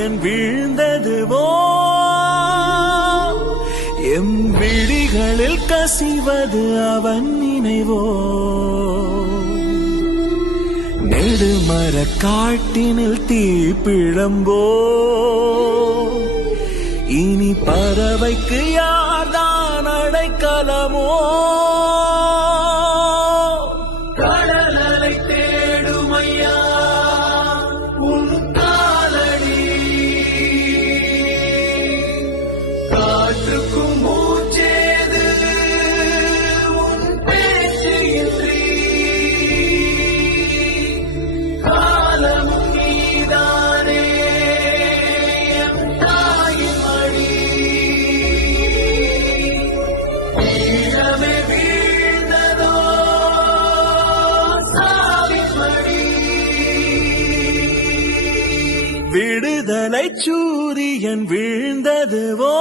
சூரியன் வீழ்ந்ததுவோ எம் விழிகளில் கசிவது அவன் நினைவோ நெடுமர காட்டினில் தீப்பிழம்போ இனி பறவைக்கு யார்தான் அடைக்கலமோ கடலை தேடுமையா உன் காலடி காற்றுக்கும் மூச்சேது உன் பேச்சு இன்றி காலமும் நீதானே தாயின் மடி ஈழமே வீழ்ந்ததோ சாவின் மடி விடுதலை சூரியன் வீழ்ந்ததுவோ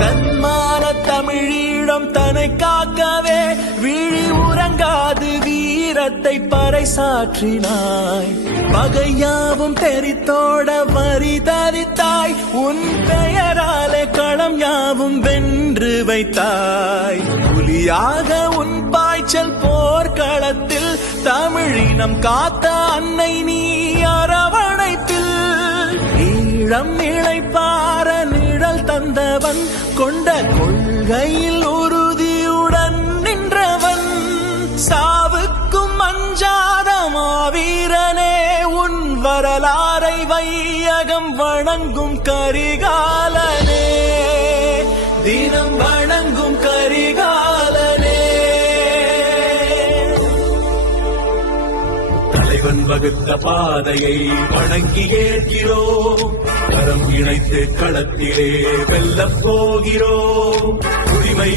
தன்மான தமிழீழம் தன்னை காக்கவே விழி உறங்காது வீரத்தை பறைசாற்றினாய் பகையாவும் தெரித்தோட வரி தரித்தாய் உன் பெயராலே களம் யாவும் வென்று வைத்தாய் புலியாக உன் பாய்ச்சல் போர்க்களத்தில் தமிழினம் காத்த அன்னை நீ அரவணைப்பில் ஈழம் இளைப்பார நிழல் தந்தவன் கொண்ட கொள்கையில் உறுதியுடன் நின்றவன் சாவுக்கும் அஞ்சாத மாவீரனே உன் வரலாறை வையகம் வணங்கும் கரிகாலனே தினம் வணங்கும் கரிகாலனே தலைவன் வகுத்த பாதையை வணங்கி ஏற்கிறோம் கரம் இணைத்து களத்திலே வெல்லப் போகிறோம்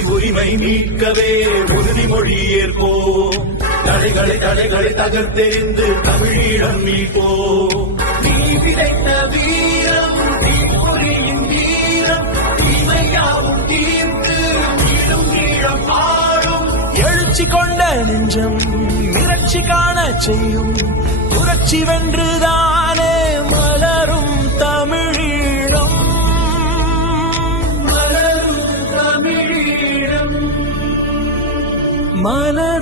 உரிமை மீட்கவே உறுதிமொழி ஏற்போம் தடைகளை தகர்த்தெறிந்து தமிழீழம் மீட்போம் நீ விதைத்த வீரம் நீ புரியும் வீரம் தீமையாவும் தீர்த்து மீண்டும் ஈழம் ஆடும் எழுச்சி கொண்ட நெஞ்சம் மிரட்சி காண செய்யும் புரட்சி வென்றுதானே மலரும் தமிழீழம் மலரும் தமிழீழம் மலரும்